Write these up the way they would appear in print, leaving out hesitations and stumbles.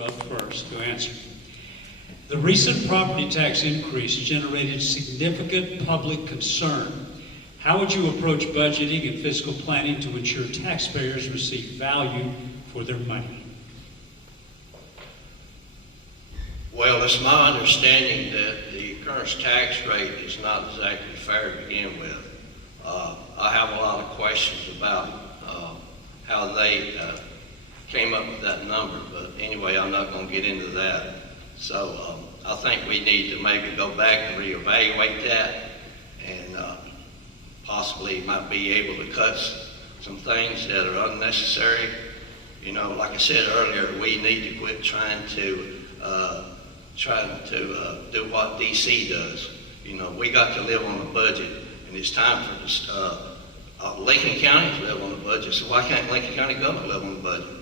you're up first to answer. The recent property tax increase generated significant public concern. How would you approach budgeting and fiscal planning to ensure taxpayers receive value for their money? Well, it's my understanding that the current tax rate is not exactly fair to begin with. I have a lot of questions about how they came up with that number, but anyway, I'm not going to get into that. So I think we need to maybe go back and reevaluate that, and possibly might be able to cut some things that are unnecessary. You know, like I said earlier, we need to quit trying to do what DC does. You know, we got to live on a budget, and it's time for this, Lincoln County to live on the budget. So why can't Lincoln County government live on the budget?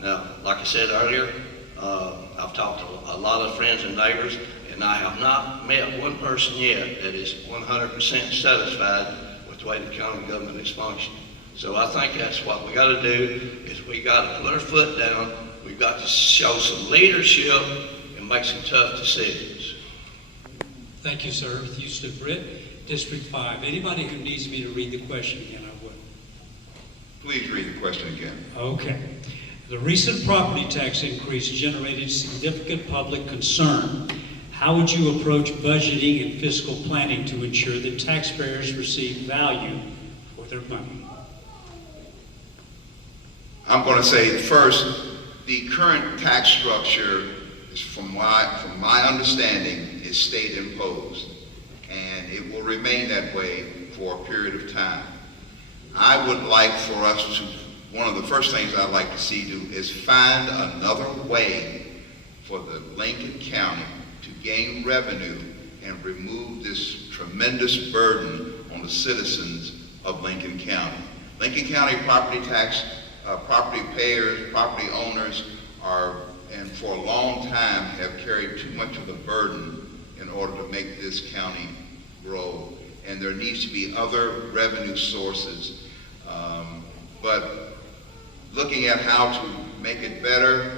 Now, like I said earlier, I've talked to a lot of friends and neighbors, and I have not met one person yet that is 100% satisfied with the way the county government is functioning. So I think that's what we got to do, is we got to put our foot down. We've got to show some leadership and make some tough decisions. Thank you, sir. Thuston, Britt, District 5. Anybody who needs me to read the question again, I would. Please read the question again. Okay. The recent property tax increase generated significant public concern. How would you approach budgeting and fiscal planning to ensure that taxpayers receive value for their money? I'm going to say first, the current tax structure is, from my understanding, is state imposed, and it will remain that way for a period of time. I would like for us to, one of the first things I'd like to see do is find another way for the Lincoln County to gain revenue and remove this tremendous burden on the citizens of Lincoln County. Lincoln County property tax, property payers, property owners are, and for a long time, have carried too much of the burden in order to make this county grow. And there needs to be other revenue sources. But looking at how to make it better,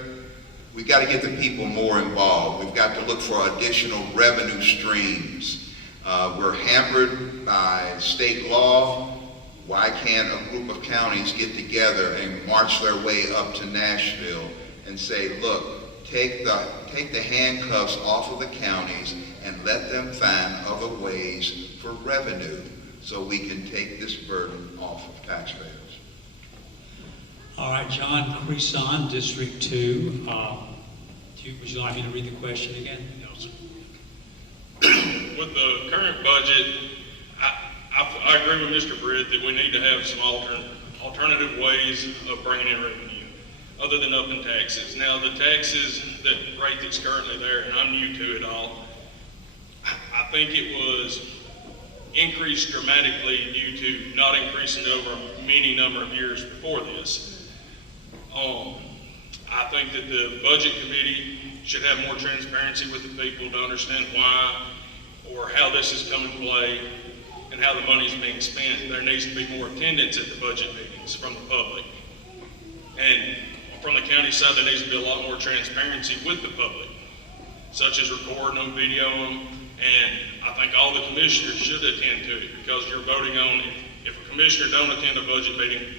we got to get the people more involved. We've got to look for additional revenue streams. We're hampered by state law. Why can't a group of counties get together and march their way up to Nashville and say, look, take the handcuffs off of the counties and let them find other ways for revenue so we can take this burden off of taxpayers. All right, John, Creson, District 2. Would you like me to read the question again? No, sir. With the current budget, I agree with Mr. Britt that we need to have some alternative ways of bringing in revenue, other than upping taxes. Now, the taxes, that rate that's currently there, and I'm new to it all, I think it was increased dramatically due to not increasing over many number of years before this. I think that the budget committee should have more transparency with the people to understand why or how this is coming to play and how the money is being spent. There needs to be more attendance at the budget meetings from the public. And from the county side, there needs to be a lot more transparency with the public, such as recording them, videoing them, and I think all the commissioners should attend to it, because you're voting on, if a commissioner don't attend a budget meeting,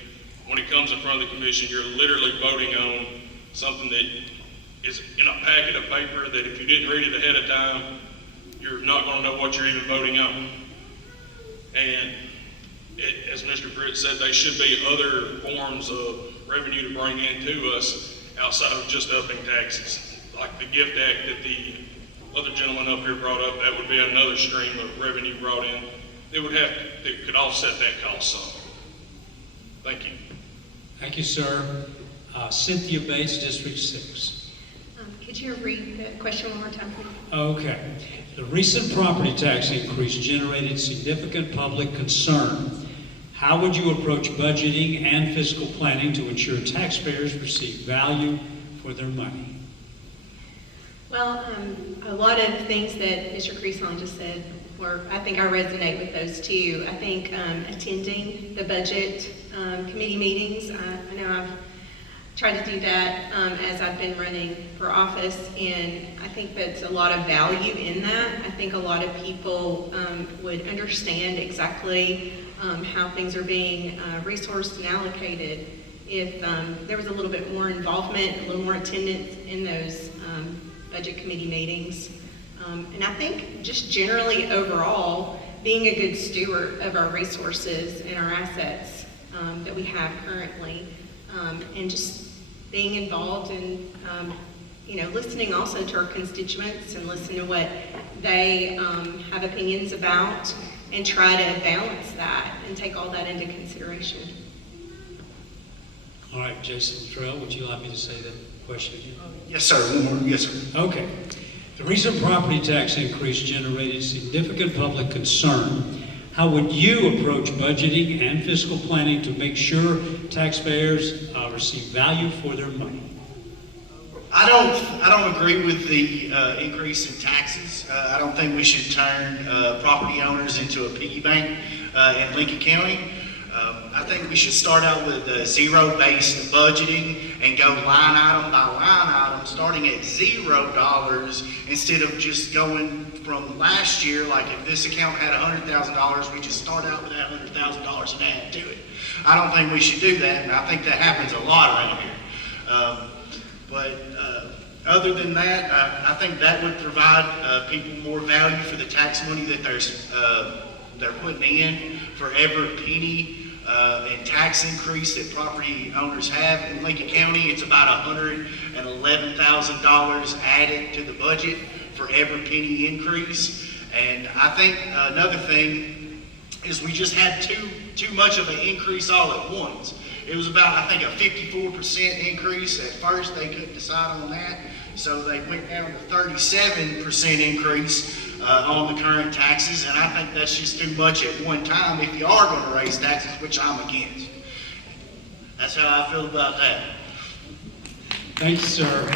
when it comes in front of the commission, you're literally voting on something that is in a packet of paper that if you didn't read it ahead of time, you're not going to know what you're even voting on. And as Mr. Britt said, there should be other forms of revenue to bring in to us outside of just upping taxes. Like the gift act that the other gentleman up here brought up, that would be another stream of revenue brought in. That could offset that cost some. Thank you. Thank you, sir. Cynthia Bates, District 6. Could you read the question one more time, please? Okay. The recent property tax increase generated significant public concern. How would you approach budgeting and fiscal planning to ensure taxpayers receive value for their money? Well, a lot of things that Mr. Creson just said I think I resonate with those too. I think attending the budget committee meetings, I know I've tried to do that as I've been running for office, and I think that's a lot of value in that. I think a lot of people would understand exactly how things are being resourced and allocated if there was a little bit more involvement, a little more attendance in those budget committee meetings. And I think just generally overall, being a good steward of our resources and our assets that we have currently, and just being involved in, listening also to our constituents and listening to what they have opinions about, and try to balance that and take all that into consideration. All right, Jason Luttrell, would you like me to say the question again? Yes, sir. One more. Yes, sir. Okay. The recent property tax increase generated significant public concern. How would you approach budgeting and fiscal planning to make sure taxpayers receive value for their money? I don't agree with the increase in taxes. I don't think we should turn property owners into a piggy bank in Lincoln County. I think we should start out with zero-based budgeting and go line item by line item, starting at $0 instead of just going from last year. Like if this account had $100,000, we just start out with that $100,000 and add to it. I don't think we should do that, and I think that happens a lot around here. But other than that, I think that would provide people more value for the tax money that they're putting in. For every penny in tax increase that property owners have in Lincoln County, it's about $111,000 added to the budget for every penny increase. And I think another thing is we just had too much of an increase all at once. It was about, I think, a 54% increase. At first, they couldn't decide on that, so they went down to 37% increase on the current taxes, and I think that's just too much at one time if you are going to raise taxes, which I'm against. That's how I feel about that. Thanks, sir.